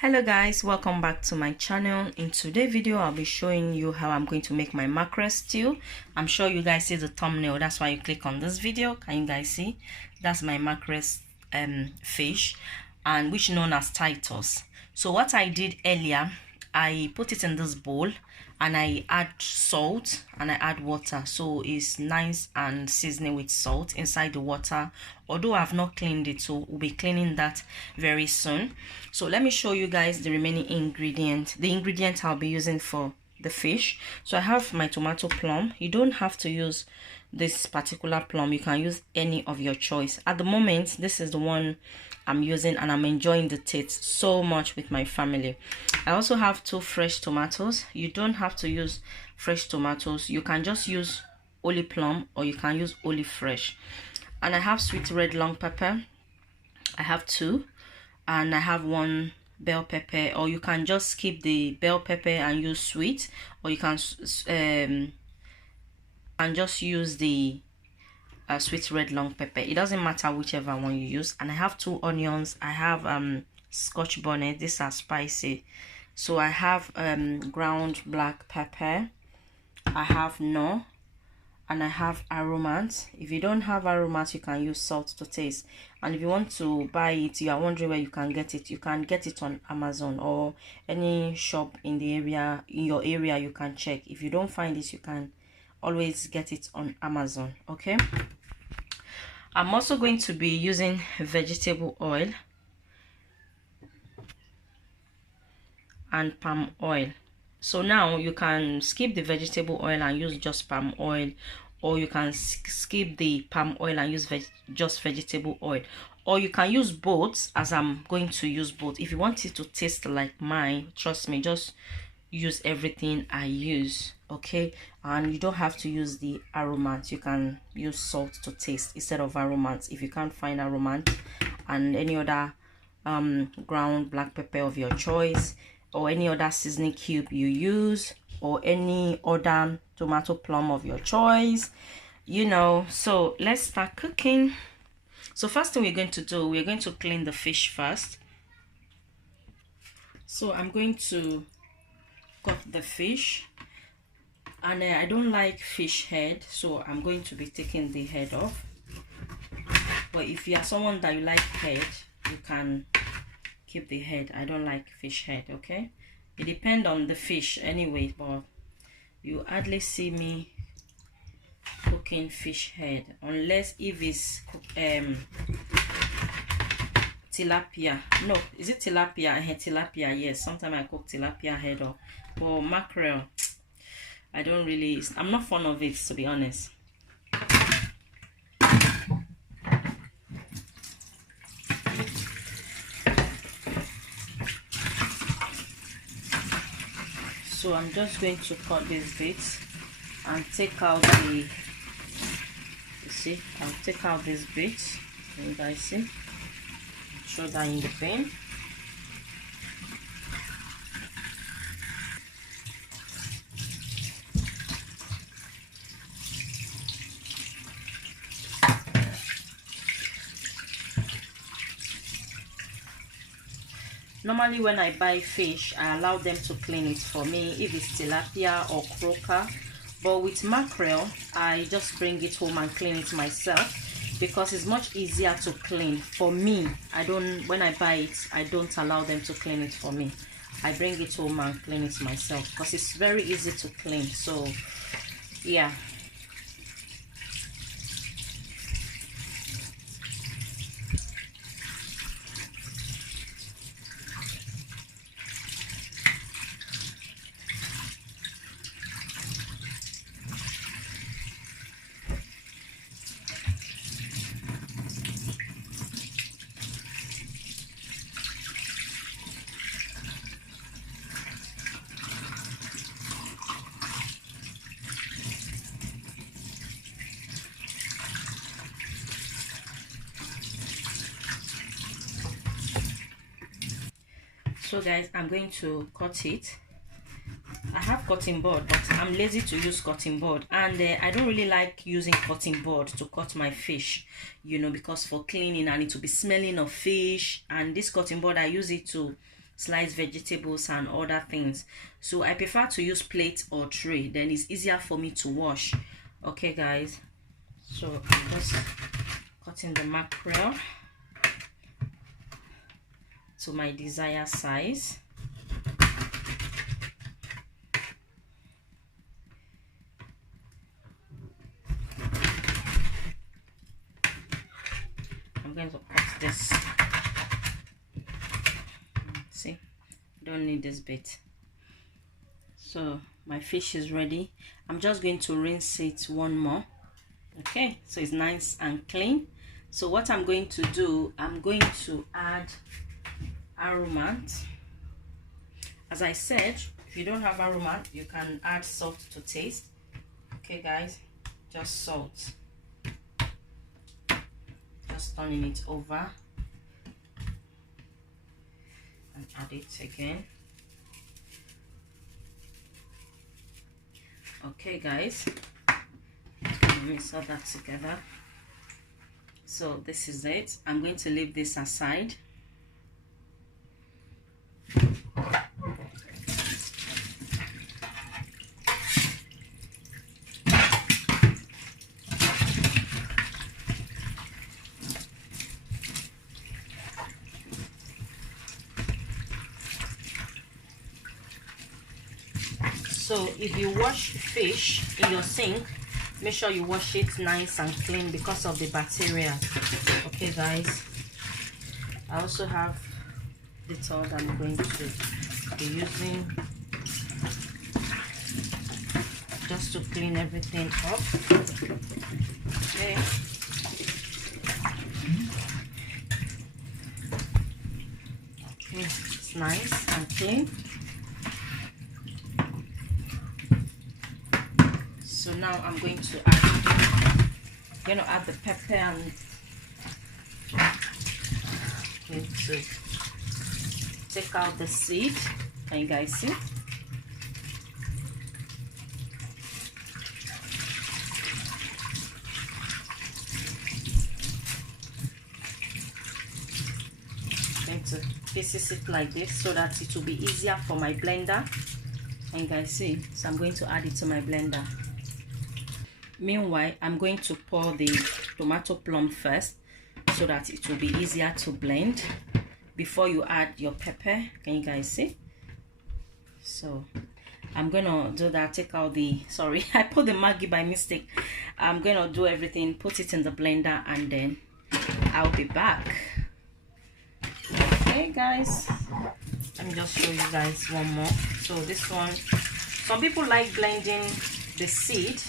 Hello guys, welcome back to my channel. In today's video I'll be showing you how I'm going to make my mackerel stew. I'm sure you guys see the thumbnail, that's why you click on this video. Can you guys see? That's my mackerel fish, and which known as Titus. So what I did earlier, I put it in this bowl and I add salt and I add water, so it's nice and seasoning with salt inside the water. Although I've not cleaned it, so we'll be cleaning that very soon. So let me show you guys the remaining ingredient, the ingredient I'll be using for the fish. So I have my tomato plum. You don't have to use this particular plum, you can use any of your choice. At the moment this is the one I'm using and I'm enjoying the taste so much with my family. I also have 2 fresh tomatoes. You don't have to use fresh tomatoes, you can just use only plum or you can use only fresh. And I have sweet red long pepper. I have 2, and I have 1 bell pepper, or you can just skip the bell pepper and use sweet, or you can and just use the sweet red long pepper. It doesn't matter whichever one you use. And I have 2 onions. I have scotch bonnet. These are spicy. So I have ground black pepper. I have no, and I have aromat. If you don't have aromat, you can use salt to taste. And if you want to buy it, you are wondering where you can get it, you can get it on Amazon or any shop in the area, in your area. You can check. If you don't find it, you can always get it on Amazon. Okay, I'm also going to be using vegetable oil and palm oil. So now you can skip the vegetable oil and use just palm oil, or you can skip the palm oil and use just vegetable oil, or you can use both, as I'm going to use both. If you want it to taste like mine, trust me, just use everything I use. Okay, and you don't have to use the aromat. You can use salt to taste instead of aromat if you can't find aromat, and any other ground black pepper of your choice, or any other seasoning cube you use, or any other tomato plum of your choice, you know. So let's start cooking. So first thing we're going to do, we're going to clean the fish first. So I'm going to cut the fish, and I don't like fish head, so I'm going to be taking the head off. But if you are someone that you like head, you can keep the head. I don't like fish head. Okay, it depends on the fish anyway, but you hardly see me cooking fish head unless if it's tilapia. No, is it tilapia? Tilapia, yes, sometimes I cook tilapia head off. But mackerel, I don't really, I'm not fond of it, to be honest. So I'm just going to cut these bits and take out the, you see, I'll take out these bits. Can you guys see? Throw that in the pan. Normally when I buy fish, I allow them to clean it for me if it's tilapia or croaker, but with mackerel I just bring it home and clean it myself, because it's much easier to clean for me. I don't, when I buy it, I don't allow them to clean it for me. I bring it home and clean it myself because it's very easy to clean. So yeah. So guys, I'm going to cut it. I have cutting board, but I'm lazy to use cutting board, and I don't really like using cutting board to cut my fish, you know, because for cleaning and it will be smelling of fish. And this cutting board, I use it to sliced vegetables and other things. So I prefer to use plate or tray, then it's easier for me to wash. Okay guys, so I'm just cutting the mackerel to my desired size. I'm going to cut this. See, don't need this bit. So my fish is ready. I'm just going to rinse it one more. Okay, so it's nice and clean. So what I'm going to do, I'm going to add aromate. As I said, if you don't have aromate, you can add salt to taste. Okay guys, just salt. Just turning it over and add it again. Okay guys, let me mix all that together. So this is it. I'm going to leave this aside. So if you wash fish in your sink, make sure you wash it nice and clean because of the bacteria. Okay guys, I also have the towel that I'm going to be using just to clean everything up. Okay, okay, it's nice and clean. So now I'm going to add the pepper and to take out the seed. Can you guys see? I'm going to pieces it like this so that it will be easier for my blender. Can you guys see? So I'm going to add it to my blender. Meanwhile, I'm going to pour the tomato plum first so that it will be easier to blend before you add your pepper. Can you guys see? So I'm gonna do that. Take out the, sorry, I put the Maggi by mistake. I'm gonna do everything, put it in the blender, and then I'll be back. Okay guys, let me just show you guys one more. So this one, some people like blending the seed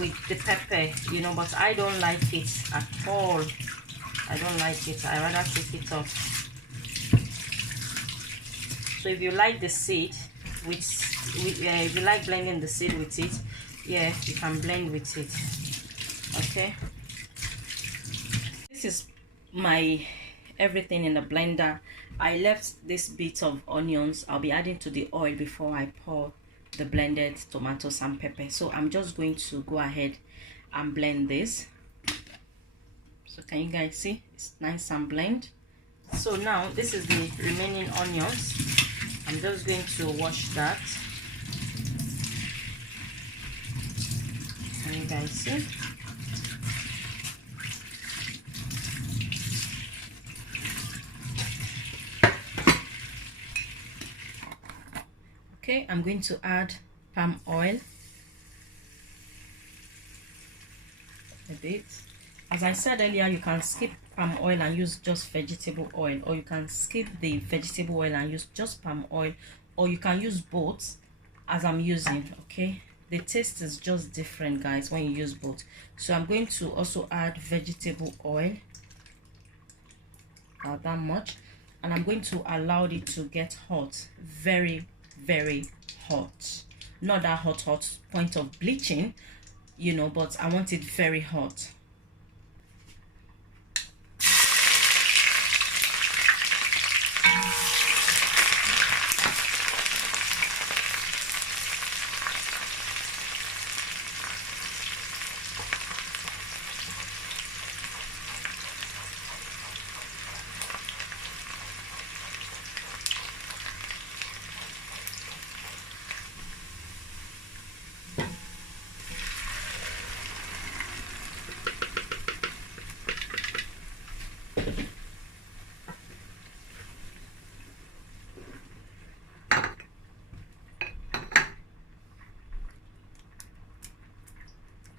with the pepper, you know, but I don't like it at all. I don't like it. I rather take it off. So if you like the seed if you like blending the seed with it, yeah, you can blend with it. Okay, this is my everything in the blender. I left this bit of onions. I'll be adding to the oil before I pour the blended tomatoes and pepper. So I'm just going to go ahead and blend this. So can you guys see? It's nice and blend. So now this is the remaining onions. I'm just going to wash that. Can you guys see? Okay, I'm going to add palm oil a bit. As I said earlier, you can skip palm oil and use just vegetable oil, or you can skip the vegetable oil and use just palm oil, or you can use both as I'm using. Okay, the taste is just different guys when you use both. So I'm going to also add vegetable oil, about that much, and I'm going to allow it to get hot, very hot. Not that hot point of bleaching, you know, but I want it very hot.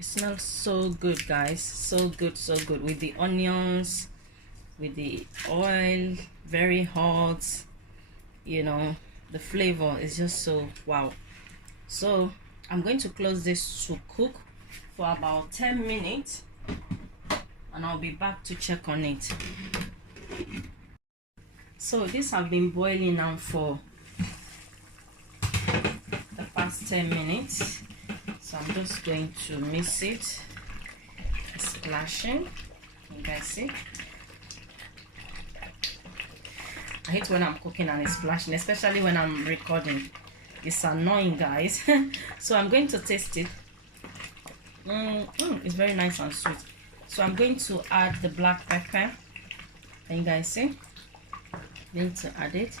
It smells so good, guys. So good, so good, with the onions, with the oil, very hot. You know, the flavor is just so wow. So I'm going to close this to cook for about 10 minutes, and I'll be back to check on it. So this have been boiling now for the past 10 minutes. So I'm just going to mix it. It's splashing. You guys see? I hate when I'm cooking and it's splashing, especially when I'm recording. It's annoying, guys. So I'm going to taste it. It's very nice and sweet. So I'm going to add the black pepper. Can you guys see? I'm going to add it.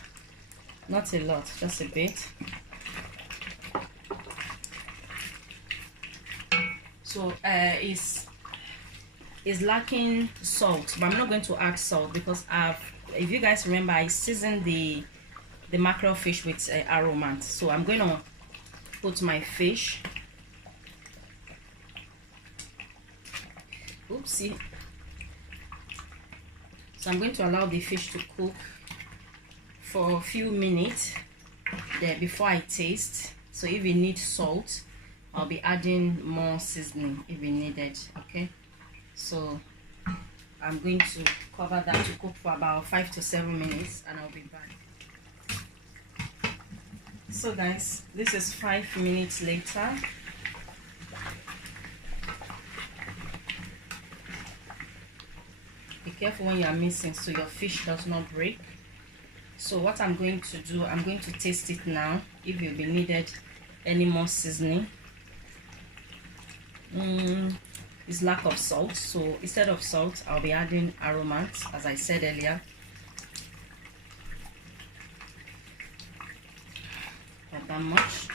Not a lot, just a bit. So it's lacking salt, but I'm not going to add salt because if you guys remember, I seasoned the mackerel fish with aromat. So I'm going to put my fish. Oopsie. So I'm going to allow the fish to cook for a few minutes there before I taste. So if you need salt, I'll be adding more seasoning if you need it. Okay, so I'm going to cover that to cook for about 5 to 7 minutes, and I'll be back. So guys, this is 5 minutes later. Be careful when you are mixing so your fish does not break. So what I'm going to do, I'm going to taste it now if you'll be needed any more seasoning. It's lack of salt, so instead of salt I'll be adding aromat, as I said earlier. Not that much.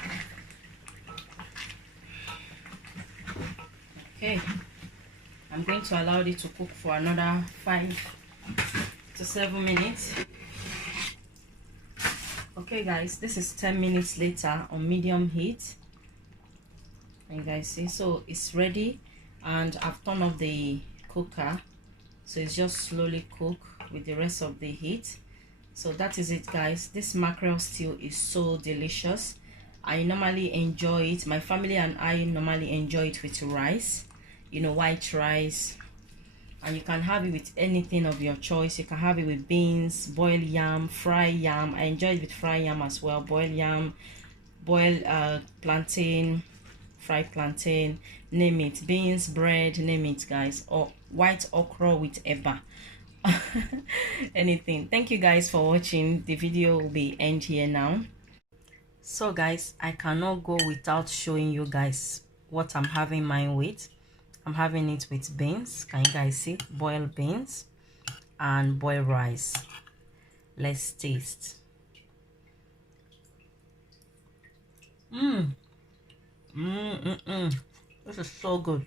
Okay, I'm going to allow it to cook for another 5 to 7 minutes. Okay guys, this is 10 minutes later on medium heat. And you guys see, so it's ready, and I've turned off the cooker, so it's just slowly cook with the rest of the heat. So that is it, guys. This mackerel stew is so delicious. I normally enjoy it, my family and I normally enjoy it with rice, you know, white rice, and you can have it with anything of your choice. You can have it with beans, boiled yam, fried yam. I enjoy it with fried yam as well, boiled yam, boiled plantain, fried plantain, name it, beans, bread, name it, guys, or white okra with eba. Anything. Thank you guys for watching. The video will be end here now. So guys, I cannot go without showing you guys what I'm having mine with. I'm having it with beans. Can you guys see? Boiled beans and boiled rice. Let's taste. This is so good.